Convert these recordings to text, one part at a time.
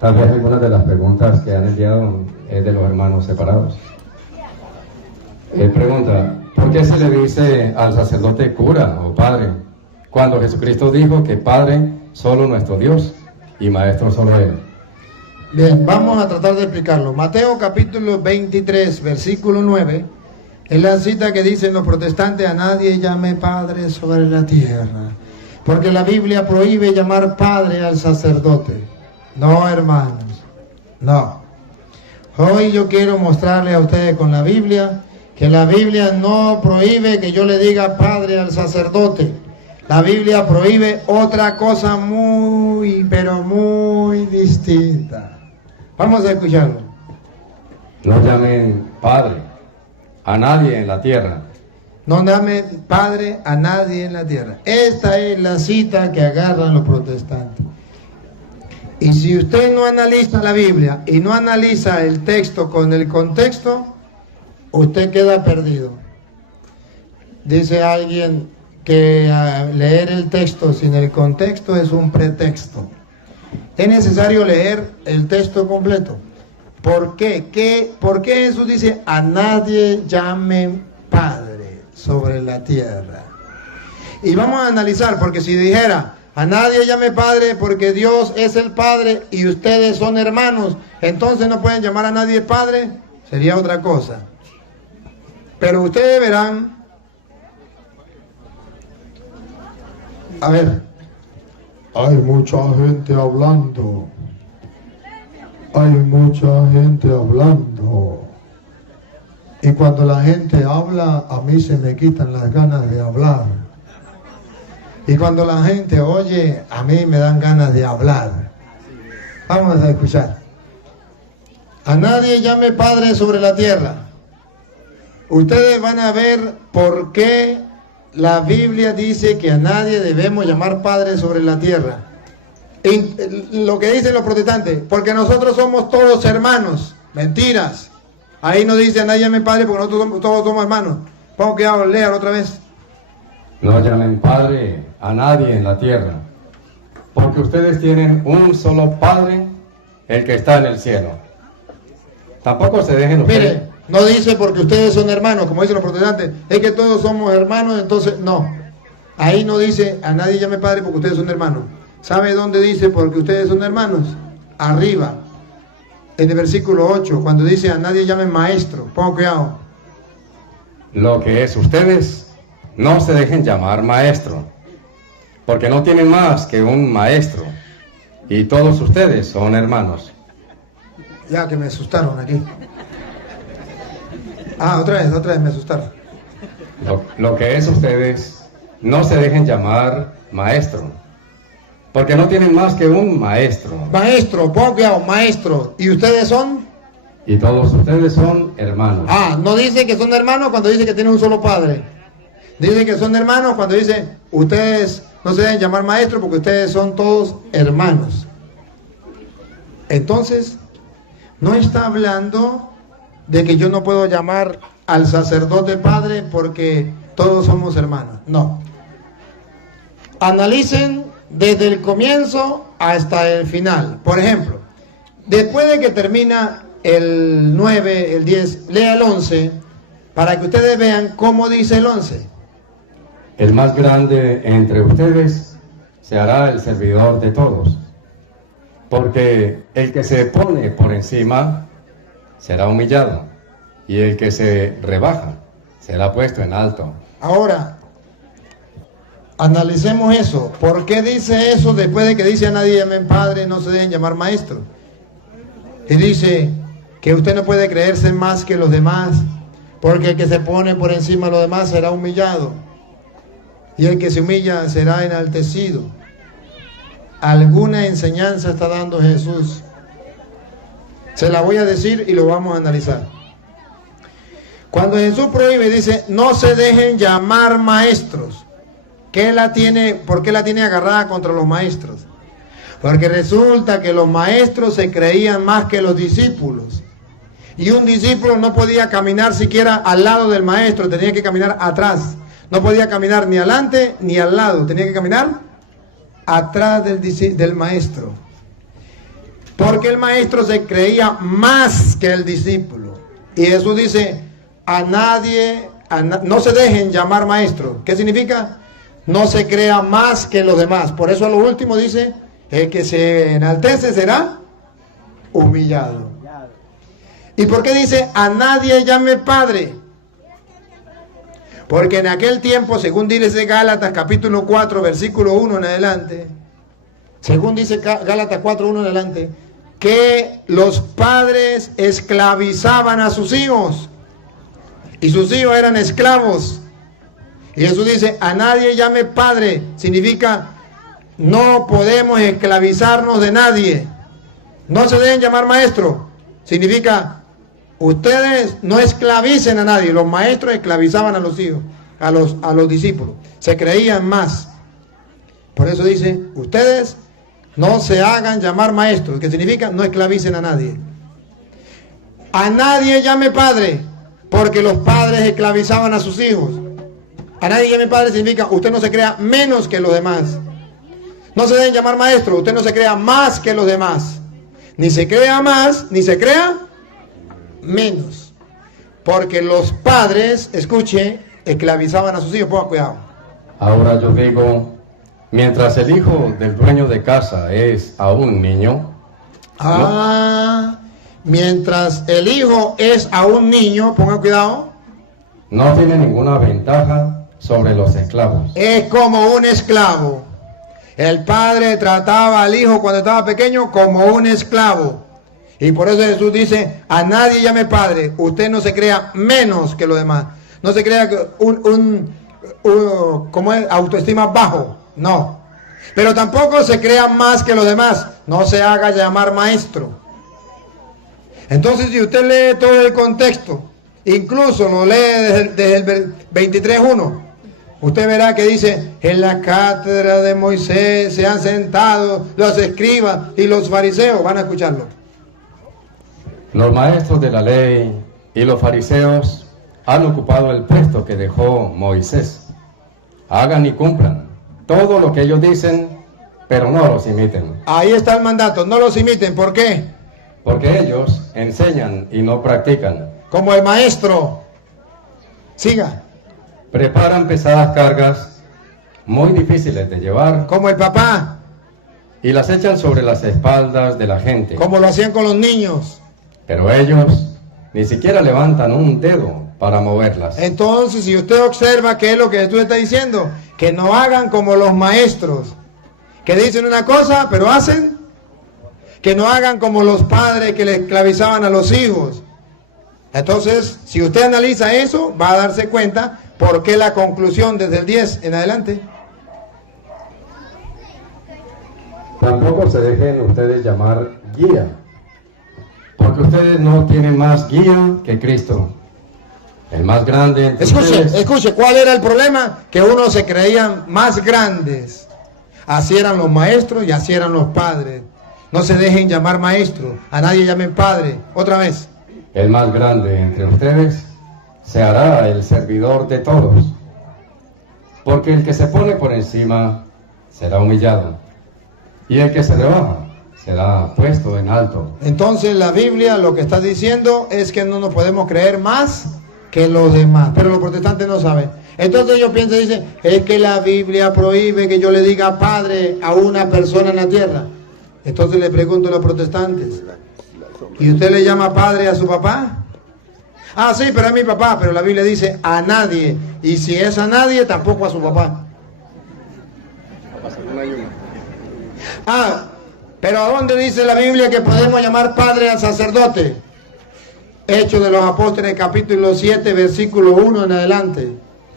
Tal vez algunas de las preguntas que han enviado es de los hermanos separados. Pregunta, ¿por qué se le dice al sacerdote cura o padre, cuando Jesucristo dijo que Padre solo nuestro Dios y Maestro solo Él? Bien, vamos a tratar de explicarlo. Mateo capítulo 23, versículo 9, es la cita que dicen los protestantes: a nadie llame Padre sobre la tierra, porque la Biblia prohíbe llamar Padre al sacerdote. No, hermanos, no. Hoy yo quiero mostrarle a ustedes con la Biblia que la Biblia no prohíbe que yo le diga Padre al sacerdote. La Biblia prohíbe otra cosa muy, pero muy distinta. Vamos a escucharlo. No llamen Padre a nadie en la tierra. No llame Padre a nadie en la tierra. Esta es la cita que agarran los protestantes. Y si usted no analiza la Biblia y no analiza el texto con el contexto, usted queda perdido. Dice alguien que leer el texto sin el contexto es un pretexto. Es necesario leer el texto completo. ¿Por qué? ¿Por qué Jesús dice a nadie llamen Padre sobre la tierra? Y vamos a analizar, porque si dijera a nadie llame Padre porque Dios es el Padre y ustedes son hermanos, entonces no pueden llamar a nadie Padre, sería otra cosa. Pero ustedes verán, a ver, hay mucha gente hablando. Hay mucha gente hablando. Y cuando la gente habla, a mí se me quitan las ganas de hablar. Y cuando la gente oye, a mí me dan ganas de hablar. Vamos a escuchar. A nadie llame Padre sobre la tierra. Ustedes van a ver por qué la Biblia dice que a nadie debemos llamar Padre sobre la tierra. Y lo que dicen los protestantes, porque nosotros somos todos hermanos. Mentiras. Ahí no dice a nadie llame Padre porque nosotros todos somos hermanos. Pongo que lean otra vez. No llamen Padre a nadie en la tierra, porque ustedes tienen un solo Padre, el que está en el cielo. Tampoco se dejen ustedes. Mire, no dice porque ustedes son hermanos, como dicen los protestantes, es que todos somos hermanos, entonces no. Ahí no dice a nadie llame Padre porque ustedes son hermanos. ¿Sabe dónde dice porque ustedes son hermanos? Arriba, en el versículo 8, cuando dice a nadie llame Maestro. Pongo cuidado. Lo que es ustedes, no se dejen llamar Maestro, porque no tienen más que un Maestro, y todos ustedes son hermanos. Ya que me asustaron aquí. Otra vez me asustaron. Lo que es ustedes, no se dejen llamar Maestro, porque no tienen más que un Maestro. Maestro, pongo cuidado, Maestro. ¿Y ustedes son? Y todos ustedes son hermanos. No dice que son hermanos cuando dice que tienen un solo Padre. Dice que son hermanos cuando dice ustedes no se deben llamar Maestro porque ustedes son todos hermanos. Entonces, no está hablando de que yo no puedo llamar al sacerdote Padre porque todos somos hermanos. No. Analicen desde el comienzo hasta el final. Por ejemplo, después de que termina el 9, el 10, lea el 11 para que ustedes vean cómo dice el 11. El más grande entre ustedes se hará el servidor de todos, porque el que se pone por encima será humillado, y el que se rebaja será puesto en alto. Ahora, analicemos eso. ¿Por qué dice eso después de que dice a nadie llamen Padre, no se deben llamar Maestro? Y dice que usted no puede creerse más que los demás, porque el que se pone por encima de los demás será humillado, y el que se humilla será enaltecido. Alguna enseñanza está dando Jesús. Se la voy a decir y lo vamos a analizar. Cuando Jesús prohíbe, dice, no se dejen llamar maestros. ¿Por qué la tiene agarrada contra los maestros? Porque resulta que los maestros se creían más que los discípulos. Y un discípulo no podía caminar siquiera al lado del maestro, tenía que caminar atrás. No podía caminar ni adelante ni al lado, tenía que caminar atrás del maestro. ¿Por Porque el maestro se creía más que el discípulo. Y Jesús dice, no se dejen llamar maestro. ¿Qué significa? No se crea más que los demás. Por eso a lo último dice, el que se enaltece será humillado. ¿Y por qué dice, a nadie llame padre? Porque en aquel tiempo, según dice Gálatas capítulo 4, versículo 1 en adelante, según dice Gálatas 4, 1 en adelante, que los padres esclavizaban a sus hijos y sus hijos eran esclavos. Y Jesús dice, a nadie llame padre, significa no podemos esclavizarnos de nadie. No se deben llamar maestro, significa ustedes no esclavicen a nadie. Los maestros esclavizaban a los hijos, a los discípulos, se creían más. Por eso dice, ustedes no se hagan llamar maestros, que significa no esclavicen a nadie. A nadie llame padre, porque los padres esclavizaban a sus hijos. A nadie llame padre significa usted no se crea menos que los demás. No se deben llamar maestros, usted no se crea más que los demás. Ni se crea más, ni se crea menos. Porque los padres, escuche, esclavizaban a sus hijos. Ponga cuidado. Ahora yo digo, mientras el hijo del dueño de casa es aún niño. Mientras el hijo es aún niño, ponga cuidado. No tiene ninguna ventaja sobre los esclavos. Es como un esclavo. El padre trataba al hijo cuando estaba pequeño como un esclavo. Y por eso Jesús dice, a nadie llame padre. Usted no se crea menos que los demás. No se crea como es, autoestima bajo. No. Pero tampoco se crea más que los demás. No se haga llamar maestro. Entonces, si usted lee todo el contexto, incluso lo lee desde el 23.1, usted verá que dice, en la cátedra de Moisés se han sentado los escribas y los fariseos. Van a escucharlo. Los maestros de la ley y los fariseos han ocupado el puesto que dejó Moisés. Hagan y cumplan todo lo que ellos dicen, pero no los imiten. Ahí está el mandato, no los imiten. ¿Por qué? Porque ellos enseñan y no practican. Como el maestro. Siga. Preparan pesadas cargas muy difíciles de llevar. Como el papá. Y las echan sobre las espaldas de la gente. Como lo hacían con los niños. Pero ellos ni siquiera levantan un dedo para moverlas. Entonces, si usted observa qué es lo que Jesús está diciendo, que no hagan como los maestros, que dicen una cosa, pero hacen. Que no hagan como los padres que le esclavizaban a los hijos. Entonces, si usted analiza eso, va a darse cuenta por qué la conclusión desde el 10 en adelante. Tampoco se dejen ustedes llamar guía, porque ustedes no tienen más guía que Cristo, el más grande entre ustedes. Escuche, ¿cuál era el problema? Que unos se creían más grandes. Así eran los maestros y así eran los padres. No se dejen llamar maestro, a nadie llamen padre. Otra vez. El más grande entre ustedes se hará el servidor de todos, porque el que se pone por encima será humillado, y el que se rebaja será puesto en alto. Entonces la Biblia lo que está diciendo es que no nos podemos creer más que los demás, pero los protestantes no saben. Entonces ellos piensan y dicen, es que la Biblia prohíbe que yo le diga padre a una persona en la tierra. Entonces le pregunto a los protestantes, ¿y usted le llama padre a su papá? Ah, sí, pero es mi papá, pero la Biblia dice a nadie, y si es a nadie, tampoco a su papá. Ah, pero ¿a dónde dice la Biblia que podemos llamar padre al sacerdote? Hechos de los Apóstoles, capítulo 7, versículo 1 en adelante.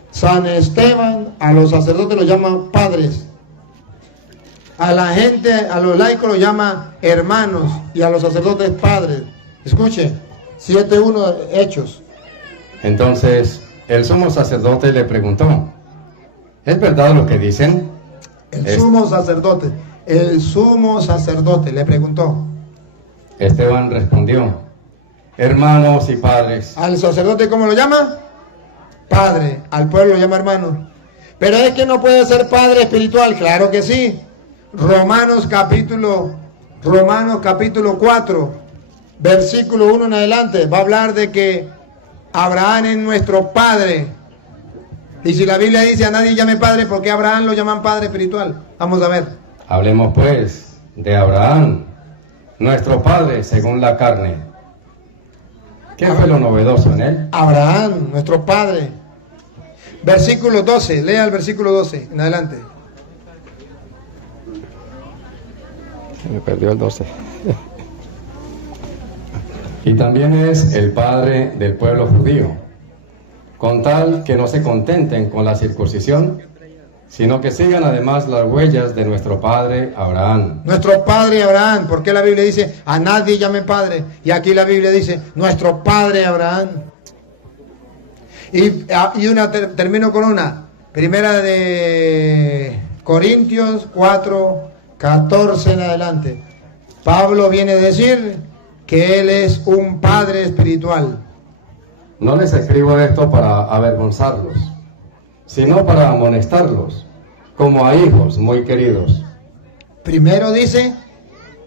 San Esteban a los sacerdotes los llama padres. A la gente, a los laicos los llama hermanos y a los sacerdotes padres. Escuche, 7.1 Hechos. Entonces el sumo sacerdote le preguntó, ¿es verdad lo que dicen? El sumo sacerdote le preguntó. Esteban respondió, hermanos y padres. ¿Al sacerdote cómo lo llama? Padre. Al pueblo lo llama hermano. Pero es que no puede ser padre espiritual. Claro que sí. Romanos capítulo Romanos capítulo 4, versículo 1 en adelante, va a hablar de que Abraham es nuestro padre. Y si la Biblia dice a nadie llame padre, ¿por qué Abraham lo llaman padre espiritual? Vamos a ver. Hablemos pues de Abraham, nuestro padre según la carne. ¿Qué fue lo novedoso en él? Abraham, nuestro padre. Versículo 12, lea el versículo 12 en adelante. Se me perdió el 12. Y también es el padre del pueblo judío, con tal que no se contenten con la circuncisión, sino que sigan además las huellas de nuestro padre Abraham. Nuestro padre Abraham, ¿por qué la Biblia dice a nadie llame padre? Y aquí la Biblia dice nuestro padre Abraham. Termino con una, primera de Corintios 4, 14 en adelante. Pablo viene a decir que él es un padre espiritual. No les escribo esto para avergonzarlos, sino para amonestarlos, como a hijos muy queridos. Primero dice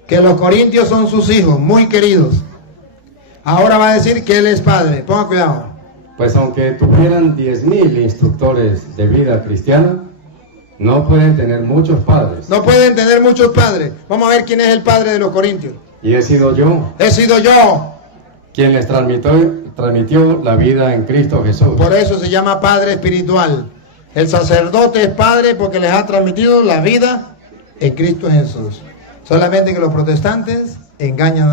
que los corintios son sus hijos muy queridos. Ahora va a decir que él es padre. Ponga cuidado. Pues aunque tuvieran 10,000 instructores de vida cristiana, no pueden tener muchos padres. No pueden tener muchos padres. Vamos a ver quién es el padre de los corintios. Y he sido yo. He sido yo. Quien les transmitió la vida en Cristo Jesús. Por eso se llama padre espiritual. El sacerdote es padre porque les ha transmitido la vida en Cristo Jesús. Solamente que los protestantes engañan a